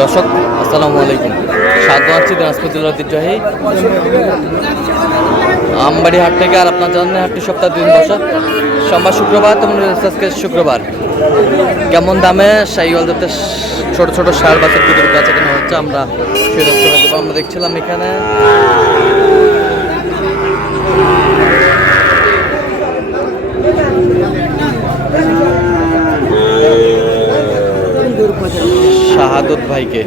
দর্শক আসসালামু আলাইকুম, স্বাগত আছি দিনাজপুর জেলার ঐতিহ্যবাহী আমবাড়ি হাট থেকে। আর আপনার জানেন হাটটি সপ্তাহ 2 দিন বসা, সোমবার শুক্রবার, তেমন আজকে শুক্রবার। কেমন দামে শাহিওয়াল জাতের ছোট ছোট ষাঁড় বাছুর দুধের কাছে কেনা হচ্ছে আমরা সেই তথ্যটা দেবো। আমরা দেখছিলাম এখানে শাহাদত ভাইকে।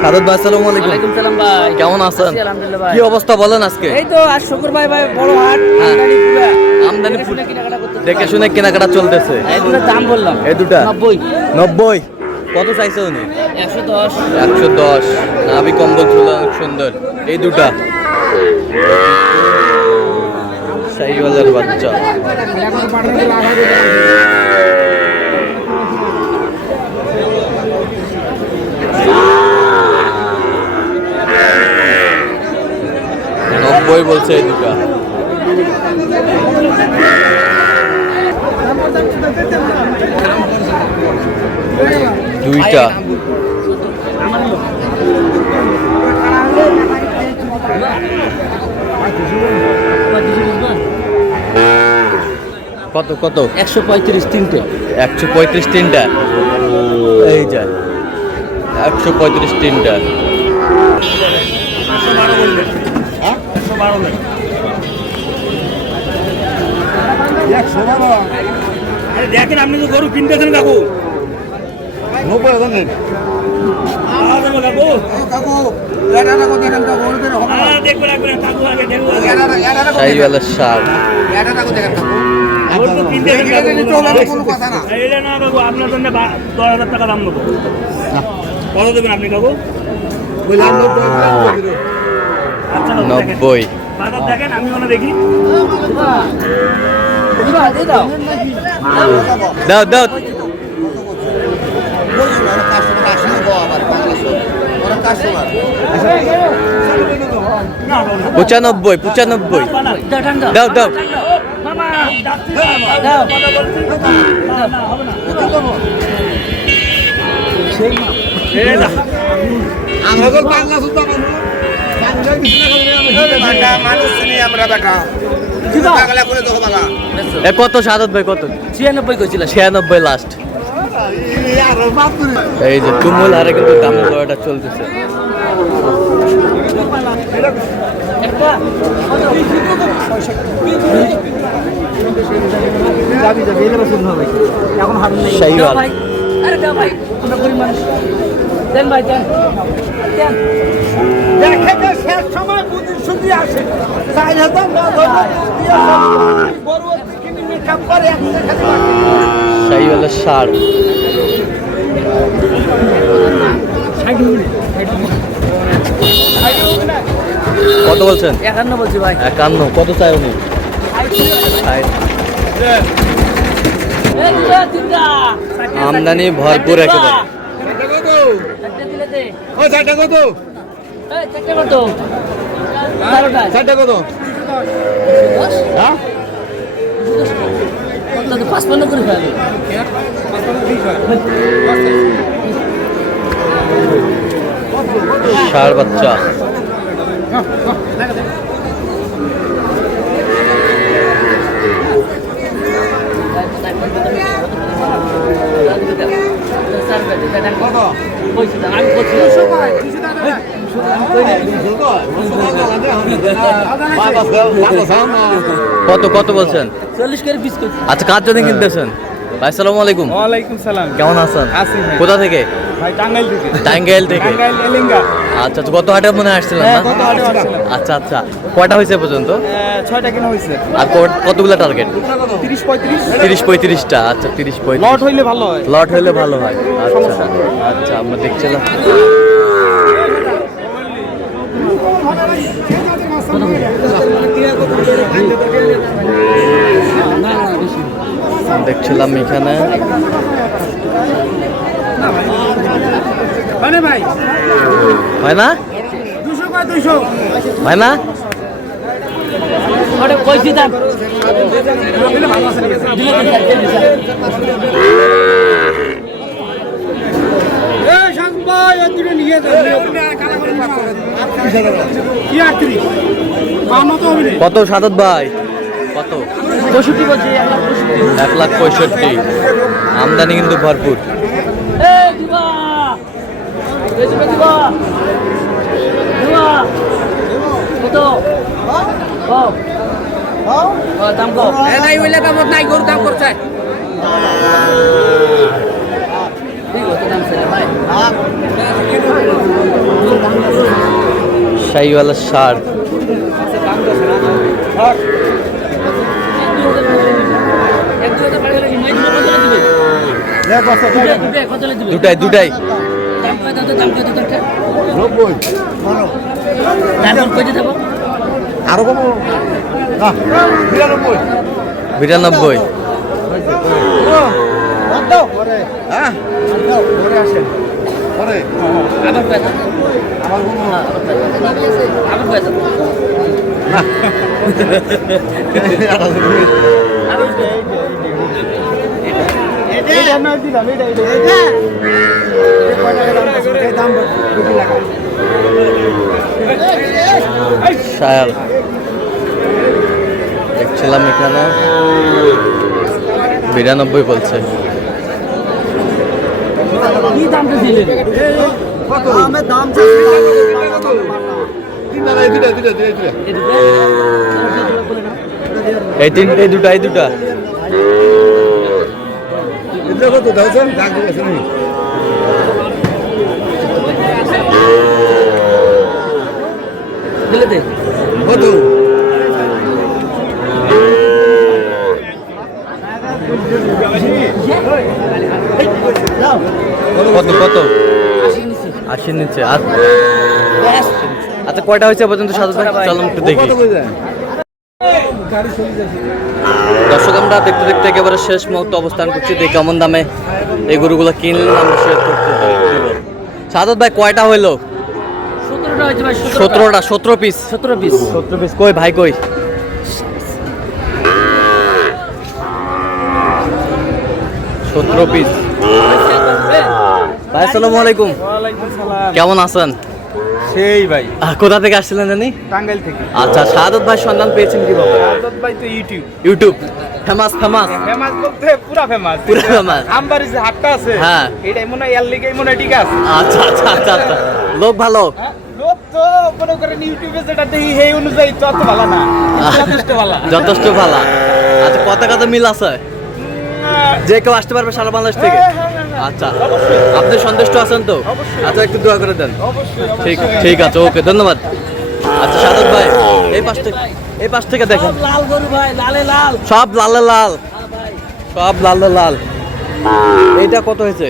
শাহাদত ভাই আসসালামু আলাইকুম। ওয়ালাইকুম সালাম ভাই, কেমন আছেন? আলহামদুলিল্লাহ ভাই। কি অবস্থা বলেন আজকে? এই তো আজ শুক্রবার ভাই, বড় হাট, হ্যাঁ। আমদানি আমদানি পুরা। দেখে শুনে কেনাকাটা করতেছি। দেখে শুনে কেনাকাটা চলতেছে। এই দুটোর দাম বললাম, এই দুটা 90। কত চাইছে উনি? 110। 110। নাভি কম্বল ঝুলা অনেক সুন্দর। এই দুটা শাহিওয়ালের বাচ্চা। নব্বই বলছে এই দুটা। দুইটা কত কত? 135 তিনটে। 135 তিনটা। এই যা 135 তিনটা। দেখেন আপনি তো গরু কিনতেছেন কাকু, 90,000 শাহিওয়ালের ষাঁড়। আপনার জন্য 10,000 টাকা দাম নেবো। কত দেবেন আপনি কাকু? 90। বাজার দেখেন, আমি মনে দেখি। দাও দাও। 95। দাও দাও। কত শাহাদত ভাই? কত? 96 কইছিল। 96 লাস্ট। এই যে তুমুল হারে কিন্তু দামের লড়াইটা চলতেছে। শাহিওয়াল। আরে দাও ভাই, আমরা গরিব মানুষ। দেন ভাই, দেন। দেখে যে শেষ সময় বুদ্ধি শুদ্ধি আসে 4,000 গরু কিনে মেকআপ করে শাহিওয়ালের ষাঁড়। কত বলছেন? 51 বলছি ভাই। 51। কত চাই উনি? এই দুটো তিনটা। আমদানি ভরপুর একেবারে। চারটে দিলে দে। ও চারটা কত? এই চারটে কত? 12টা। চারটা কত? হ্যাঁ, কত তো 55 করে ফেলবে। ষাঁড় বাচ্চা। কত কত বলছেন? 40 করে পিস করছি। আচ্ছা, কার জন্য কিনতেছেন ভাই? আসসালামু আলাইকুম। ওয়ালাইকুম সালাম। কেমন আছেন? আছি ভাই। কোথা থেকে? ভাই টাঙ্গাইল থেকে। টাঙ্গাইল থেকে। টাঙ্গাইল এলিঙ্গা। আচ্ছা আচ্ছা, গত হাটে মনে হয় আসছিলেন না? কত হাটে আসছিলাম। আচ্ছা আচ্ছা, কয়টা হয়েছে পর্যন্ত? 6টা কিনা হয়েছে। আর কতগুলো টার্গেট? 30-35। 30-35টা। আচ্ছা 30-35 লট হইলে ভালো হয়। লট হলে ভালো হয়। আচ্ছা আচ্ছা, আমরা দেখছিলাম। দেখছিলাম এখানে হয় না, 200 বা 200 হয় না। ওটা কইছি দাম দিলে কত সাদত ভাই কত 65 বলছি 1,65,000 আমদানি কিন্তু ভরপুর এই দিবা বেশি দিবা দিবা কত দাম কত নাই হইলে দাম নাই গরু দাম করছে শাহিওয়ালা সার দুটাই দুটাই আরো কম 92 হ্যাঁ পরে আসেন পরে শায়াল দেখছিলাম এখানে 92 বলছে কি দাম দিলেন দাম এই তিনটে দুটা এই দুটা কত দাম দাগ আছে নাকি দিলে দে কত কত কত 80 নিচে আচ্ছা কয়টা হয়েছে পর্যন্ত সাদত ভাই চলো একটু দেখি দর্শক আমরা দেখতে দেখতে একেবারে শেষ মুহূর্তে অবস্থান করছি দেখি কেমন দামে এই গরুগুলো কিনলাম আমরা শেয়ার করতে সাদত ভাই কয়টা হইলো 17টা হয়েছে ভাই 17টা 17 পিস 17 পিস 17 পিস কই ভাই কই সতেরো পিস ভাই আসসালামু আলাইকুম কেমন আছেন সেই ভাই কোথা থেকে আসছিলেন জানি টাঙ্গাইল থেকে আচ্ছা শাহাদত ভাই সন্ধান পেয়েছেন কিভাবে আদত ভাই তো YouTube YouTube famous famous famous বলতে পুরা ফেমাস পুরা ফেমাস আমবাড়ি যে হাটটা আছে হ্যাঁ। এটাই মনে হয় এর লিগেই মনে হয় ঠিক আছে আচ্ছা আচ্ছা আচ্ছা আচ্ছা লোক ভালো লোক তো মনে করেন ইউটিউবে যেটা দেখি সেই অনুযায়ী তো অত ভালো না যথেষ্ট ভালো যথেষ্ট ভালো আচ্ছা কত কত মিল আছে যে কেউ আসতে পারবে সারা বাংলাদেশ থেকে আচ্ছা আপনি সন্তুষ্ট আছেন তো আচ্ছা একটু দোয়া করে দেন ঠিক ঠিক আছে ওকে ধন্যবাদ আচ্ছা সাদত ভাই এই পাশ থেকে দেখেন লাল গরু ভাই লালে লাল সব লালে লাল সব লালে লাল এইটা কত হয়েছে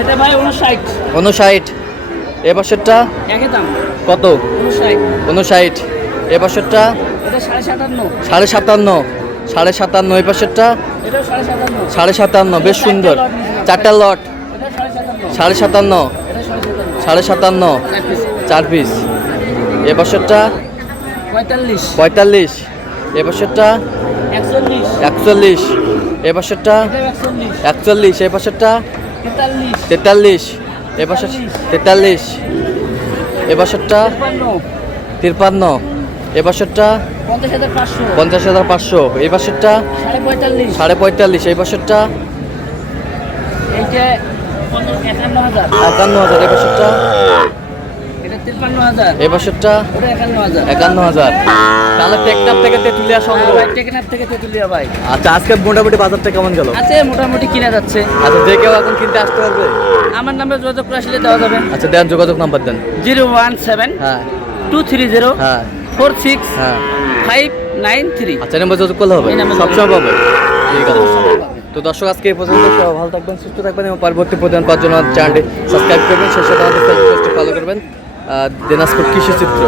এটা ভাই 59 59 এ পাশেরটা একই দাম কত 59 59 এ পাশেরটা এটা 57.5 57.5 এই পাশেরটা এটা 57.5 57.5 বেশ সুন্দর চারটা লট এটা 57.5 57.5 এটা 57.5 57.5 4 পিস এ পাশেরটা 45 45 এ পাশেরটা 41 41 এ পাশেরটা এটা 41 এ পাশেরটা 43 43 এ পাশে 43 এ পাশেরটা 53 এ পাশেরটা 50,500 50,500 এই পাশেরটা 45 45 এই পাশেরটা এইটা 51,000 51,000 এই পাশেরটা এটা 53,000 এই পাশেরটা ওটা 51,000 51,000 তাহলে টেকটাপ থেকে তেতুলিয়া সংগ্রহ ভাই টেকনাফ থেকে তেতুলিয়া ভাই আচ্ছা আজকে মোটামুটি বাজারটা কেমন গেল আছে মোটামুটি কিনা যাচ্ছে আচ্ছা যে কেউ এখন কিনতে আসতে পারবে আমার নামে যোগাযোগ করে আসলে দেওয়া যাবে আচ্ছা দেন যোগাযোগ নাম্বার দেন 017 হ্যাঁ 230 হ্যাঁ 46 হ্যাঁ 593 আচ্ছা নাম্বার যোগাযোগ করলে হবে এই নাম্বার সবসময় পাবে ঠিক আছে তো দর্শক আজকে এই পর্যন্ত সবাই ভালো থাকবেন সুস্থ থাকবেন এবং পরবর্তী প্রদান পাওয়ার জন্য চ্যানেলটি সাবস্ক্রাইব করবেন সেই সাথে আমাদের ফেসবুক পেজটি ফলো করবেন দিনাজপুর কৃষি চিত্র